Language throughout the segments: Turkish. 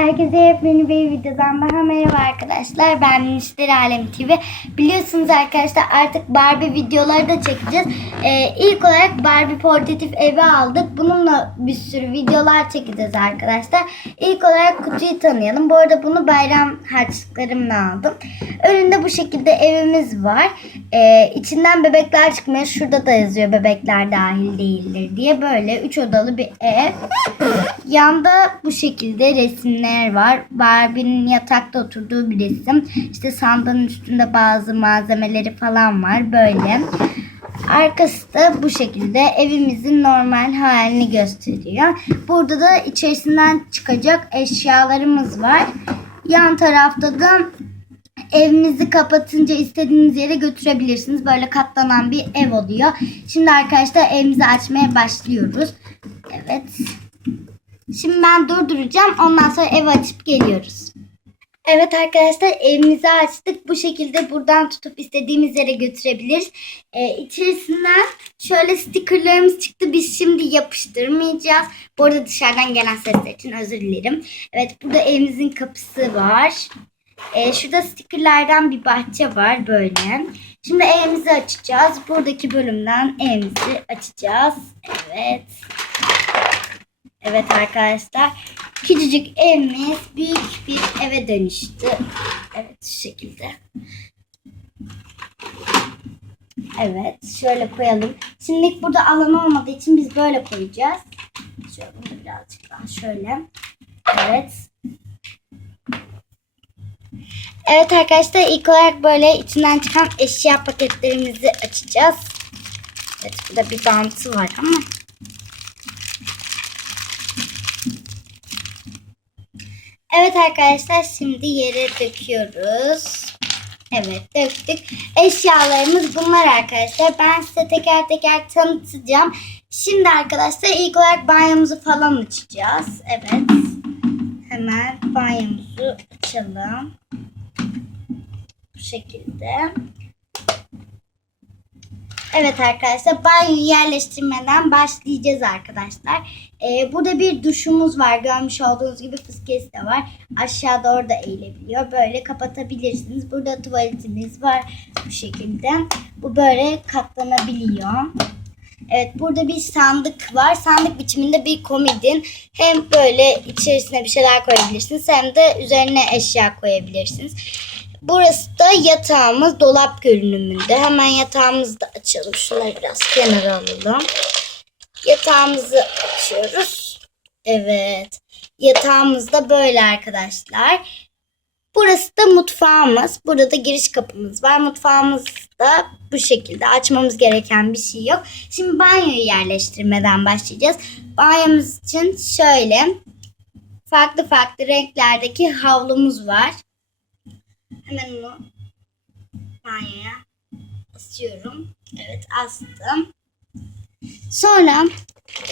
Herkese yepyeni bir videodan daha merhaba arkadaşlar. Ben Müşteri Alem TV. Biliyorsunuz arkadaşlar artık Barbie videoları da çekeceğiz. Ee, ilk olarak Barbie portatif evi aldık. Bununla bir sürü videolar çekeceğiz arkadaşlar. İlk olarak kutuyu tanıyalım. Bu arada bunu bayram harçlıklarımla aldım. Önünde bu şekilde evimiz var. Ee, içinden bebekler çıkmıyor. Şurada da yazıyor bebekler dahil değildir diye. Böyle 3 odalı bir ev. Yanda bu şekilde resimler var. Barbie'nin yatakta oturduğu bir resim. İşte sandığın üstünde bazı malzemeleri falan var. Böyle. Arkası da bu şekilde evimizin normal halini gösteriyor. Burada da içerisinden çıkacak eşyalarımız var. Yan tarafta da evinizi kapatınca istediğiniz yere götürebilirsiniz. Böyle katlanan bir ev oluyor. Şimdi arkadaşlar evimizi açmaya başlıyoruz. Evet. Şimdi ben durduracağım. Ondan sonra ev açıp geliyoruz. Evet arkadaşlar evimizi açtık. Bu şekilde buradan tutup istediğimiz yere götürebiliriz. Ee, içerisinden şöyle stickerlarımız çıktı. Biz şimdi yapıştırmayacağız. Bu arada dışarıdan gelen sesler için özür dilerim. Evet burada evimizin kapısı var. Ee, şurada stickerlardan bir bahçe var böyle. Şimdi evimizi açacağız. Buradaki bölümden evimizi açacağız. Evet. Evet arkadaşlar. Küçücük evimiz büyük bir eve dönüştü. Evet şu şekilde. Evet şöyle koyalım. Şimdilik burada alan olmadığı için biz böyle koyacağız. Şöyle bunu birazcık daha şöyle. Evet. Evet arkadaşlar ilk olarak böyle içinden çıkan eşya paketlerimizi açacağız. Evet burada bir bantı var ama Evet arkadaşlar şimdi yere döküyoruz. Evet döktük. Eşyalarımız bunlar arkadaşlar. Ben size teker teker tanıtacağım. Şimdi arkadaşlar ilk olarak banyomuzu falan açacağız. Evet. Hemen banyomuzu açalım. Bu şekilde. Evet arkadaşlar banyo yerleştirmeden başlayacağız arkadaşlar. Ee, burada bir duşumuz var. Görmüş olduğunuz gibi fıskesi de var. Aşağıda orada eğilebiliyor. Böyle kapatabilirsiniz. Burada tuvaletimiz var. Bu şekilde. Bu böyle katlanabiliyor. Evet burada bir sandık var. Sandık biçiminde bir komodin. Hem böyle içerisine bir şeyler koyabilirsiniz hem de üzerine eşya koyabilirsiniz. Burası da yatağımız dolap görünümünde. Hemen yatağımızı da açalım. Şunları biraz kenara alalım. Yatağımızı açıyoruz. Evet. Yatağımız da böyle arkadaşlar. Burası da mutfağımız. Burada giriş kapımız var. Mutfağımız da bu şekilde. Açmamız gereken bir şey yok. Şimdi banyoyu yerleştirmeden başlayacağız. Banyomuz için şöyle farklı farklı renklerdeki havlumuz var. Hemen onu banyoya asıyorum. Evet astım. Sonra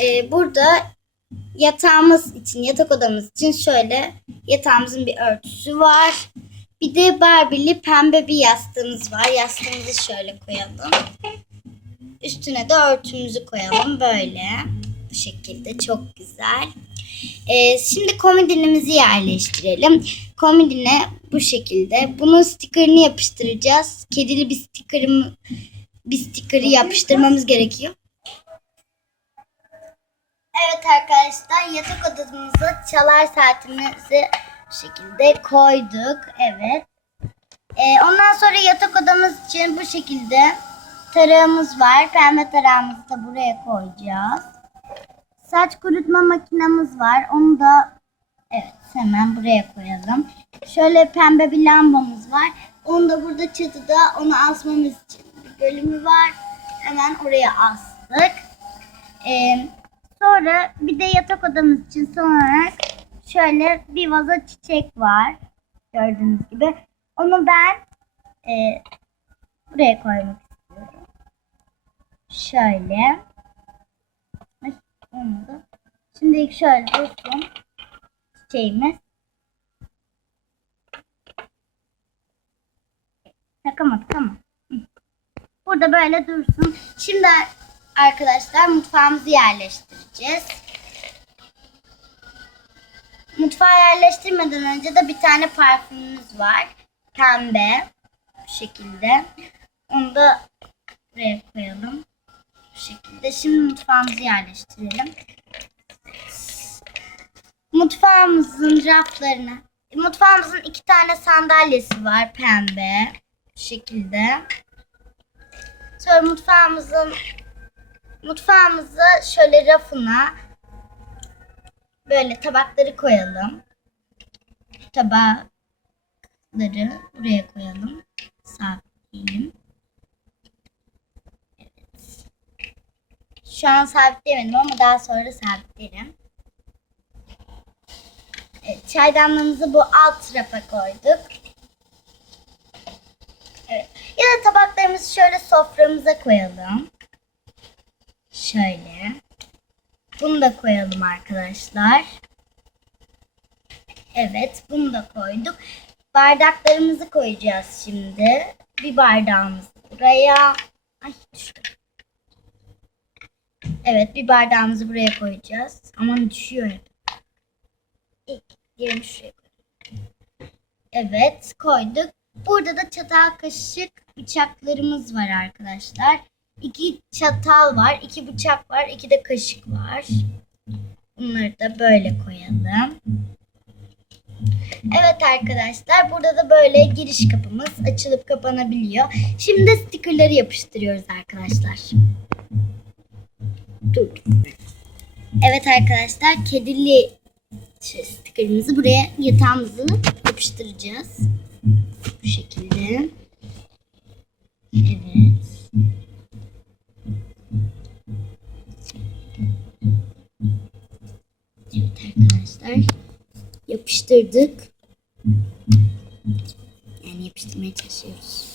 e, burada yatağımız için, yatak odamız için şöyle yatağımızın bir örtüsü var. Bir de Barbie'li pembe bir yastığımız var. Yastığımızı şöyle koyalım. Üstüne de örtümüzü koyalım böyle. Bu şekilde çok güzel. Ee, şimdi komodinimizi yerleştirelim. Komodine bu şekilde. Bunun stickerını yapıştıracağız. Kedili bir sticker'ı bir sticker'ı yapıştırmamız gerekiyor. Evet arkadaşlar yatak odamıza çalar saatimizi bu şekilde koyduk. Evet. Ee, ondan sonra yatak odamız için bu şekilde tarağımız var. Pembe tarağımızı da buraya koyacağız. Saç kurutma makinamız var. Onu da hemen buraya koyalım. Şöyle pembe bir lambamız var. Onu da burada çatıda onu asmamız için bir bölümü var. Hemen oraya astık. Ee, sonra bir de yatak odamız için son olarak şöyle bir vaza çiçek var. Gördüğünüz gibi. Onu ben e, buraya koymak istiyorum. Şöyle. Olmadı. Şimdi şöyle dursun. Çiçeğimiz. Takamadık ama. Burada böyle dursun. Şimdi arkadaşlar mutfağımızı yerleştireceğiz. Mutfağa yerleştirmeden önce de bir tane parfümümüz var. Pembe. Bu şekilde. Onu da buraya koyalım. Bu şekilde. Şimdi mutfağımızı yerleştirelim. Mutfağımızın raflarına. Mutfağımızın iki tane sandalyesi var pembe. Şekilde. Sonra mutfağımızın mutfağımıza şöyle rafına böyle tabakları koyalım. Tabakları buraya koyalım. Sabitleyelim. Evet. Şu an sabitleyemedim ama daha sonra sabitlerim. Evet, çaydanlığımızı bu alt rafa koyduk. Evet. Ya da tabaklarımızı şöyle soframıza koyalım. Şöyle. Bunu da koyalım arkadaşlar. Evet, bunu da koyduk. Bardaklarımızı koyacağız şimdi. Bir bardağımızı buraya. Ay düşüyor. Evet, bir bardağımızı buraya koyacağız. Aman düşüyor hep. Diğerini şuraya. Evet, koyduk. Burada da çatal, kaşık, bıçaklarımız var arkadaşlar. İki çatal var, iki bıçak var, iki de kaşık var. Bunları da böyle koyalım. Evet arkadaşlar burada da böyle giriş kapımız açılıp kapanabiliyor. Şimdi stickerları yapıştırıyoruz arkadaşlar. Dur. Evet arkadaşlar kedili şey, stickerımızı buraya yatağımızı yapıştıracağız. Bu şekilde. Evet. Evet arkadaşlar. Yapıştırdık. Yani yapıştırmaya çalışıyoruz.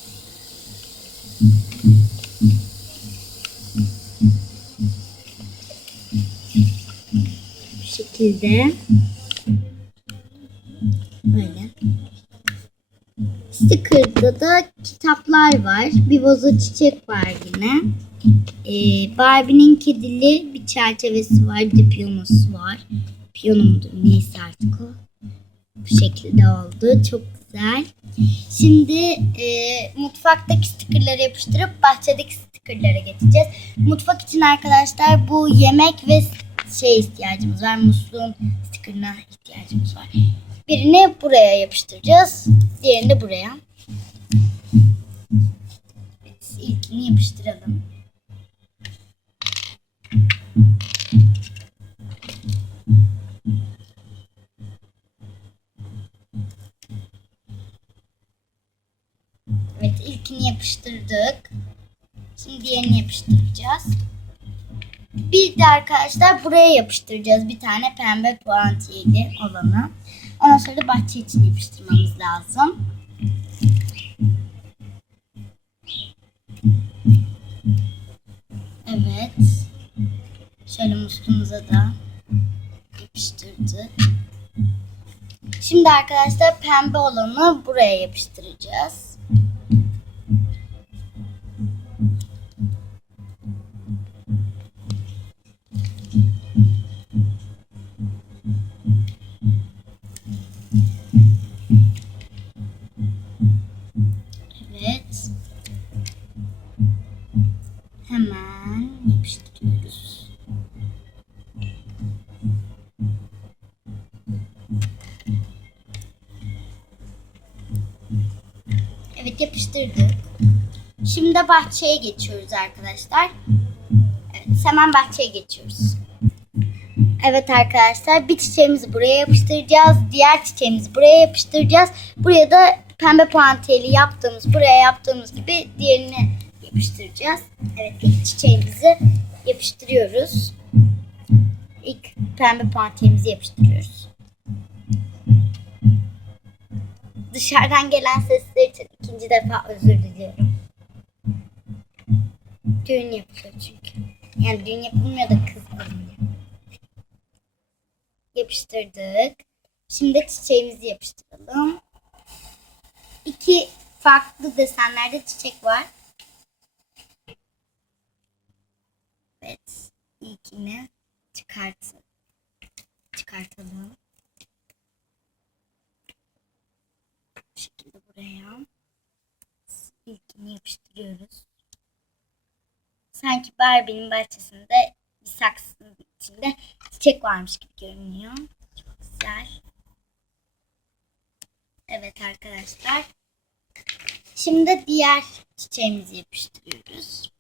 Bu şekilde. Sticker'da da kitaplar var. Bir vazo çiçek var yine. Ee, Barbie'nin kedili bir çerçevesi var. Bir de piyanosu var. Piyano mudur neyse artık o. Bu şekilde oldu. Çok güzel. Şimdi e, mutfaktaki stickerları yapıştırıp bahçedeki stickerlara geçeceğiz. Mutfak için arkadaşlar bu yemek ve şey ihtiyacımız var. Musluğun stickerına ihtiyacımız var. Birini buraya yapıştıracağız. Diğerini de buraya. Evet, ilkini yapıştıralım. Evet ilkini yapıştırdık. Şimdi diğerini yapıştıracağız. Bir de arkadaşlar buraya yapıştıracağız bir tane pembe puantiyeli olanı. Ondan sonra da bahçe için yapıştırmamız lazım. Evet. Şöyle musluğumuza da yapıştırdık. Şimdi arkadaşlar pembe olanı buraya yapıştıracağız. Evet yapıştırdık. Şimdi de bahçeye geçiyoruz arkadaşlar. Evet hemen bahçeye geçiyoruz. Evet arkadaşlar bir çiçeğimizi buraya yapıştıracağız. Diğer çiçeğimizi buraya yapıştıracağız. Buraya da pembe puantiyeli yaptığımız buraya yaptığımız gibi diğerini yapıştıracağız. Evet ilk çiçeğimizi yapıştırıyoruz. İlk pembe puantiyemizi yapıştırıyoruz. Dışarıdan gelen sesler için ikinci defa özür diliyorum. Düğün yapılıyor çünkü. Yani düğün yapılmıyor da kız alınıyor. Yapıştırdık. Şimdi çiçeğimizi yapıştıralım. İki farklı desenlerde çiçek var. Evet. İlkini çıkart çıkartalım. şekilde buraya. İlkini yapıştırıyoruz. Sanki Barbie'nin bahçesinde bir saksının içinde çiçek varmış gibi görünüyor. Çok güzel. Evet arkadaşlar. Şimdi diğer çiçeğimizi yapıştırıyoruz.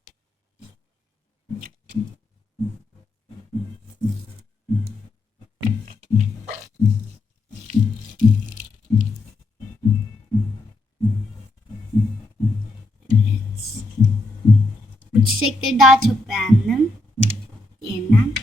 Bu çiçekleri daha çok beğendim. Diğerinden.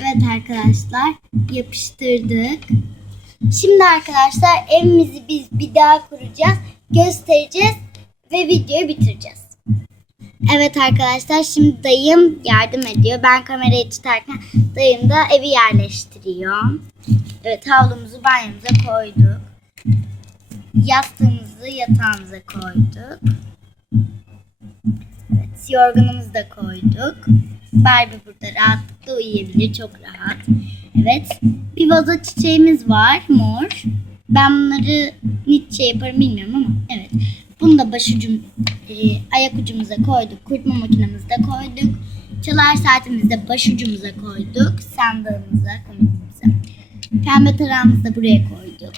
Evet arkadaşlar yapıştırdık. Şimdi arkadaşlar evimizi biz bir daha kuracağız, göstereceğiz ve videoyu bitireceğiz. Evet arkadaşlar şimdi dayım yardım ediyor. Ben kamerayı tutarken dayım da evi yerleştiriyor. Evet havlumuzu banyomuza koyduk. Yastığımızı yatağımıza koyduk. Evet yorganımızı da koyduk. Barbie burada rahatlıkla uyuyabilir. Çok rahat. Evet. Bir vazo çiçeğimiz var. Mor. Ben bunları niçe yaparım bilmiyorum ama evet. Bunu da başucum, e, ayak ucumuza koyduk. Kurutma makinemize de koyduk. Çalar saatimizi de başucumuza koyduk. Sandığımıza, komodimize. Pembe tarağımızı da buraya koyduk.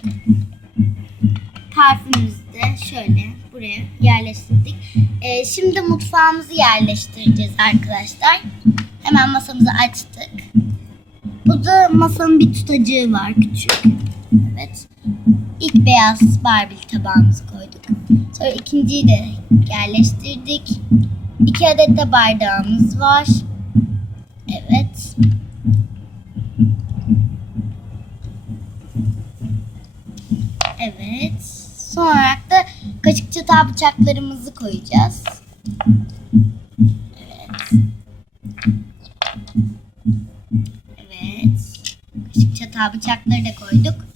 Parfümümüzü de şöyle buraya yerleştirdik. Ee, şimdi mutfağımızı yerleştireceğiz arkadaşlar. Hemen masamızı açtık. Bu da masanın bir tutacağı var küçük. Evet. İlk beyaz Barbie tabağımızı koyduk. Sonra ikinciyi de yerleştirdik. İki adet de bardağımız var. Evet. Evet. Son olarak da kaşık çatal bıçaklarımızı koyacağız. Evet. Evet. Kaşık çatal bıçakları da koyduk.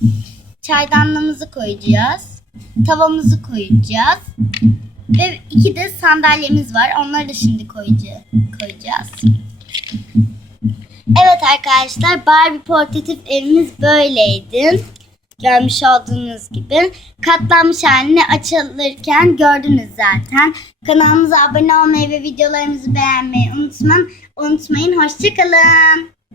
Çaydanlığımızı koyacağız. Tavamızı koyacağız. Ve iki de sandalyemiz var. Onları da şimdi koyacağız. Evet arkadaşlar Barbie portatif evimiz böyleydi. Görmüş olduğunuz gibi katlanmış halini açılırken gördünüz zaten. Kanalımıza abone olmayı ve videolarımızı beğenmeyi unutmayın. Unutmayın. Hoşçakalın.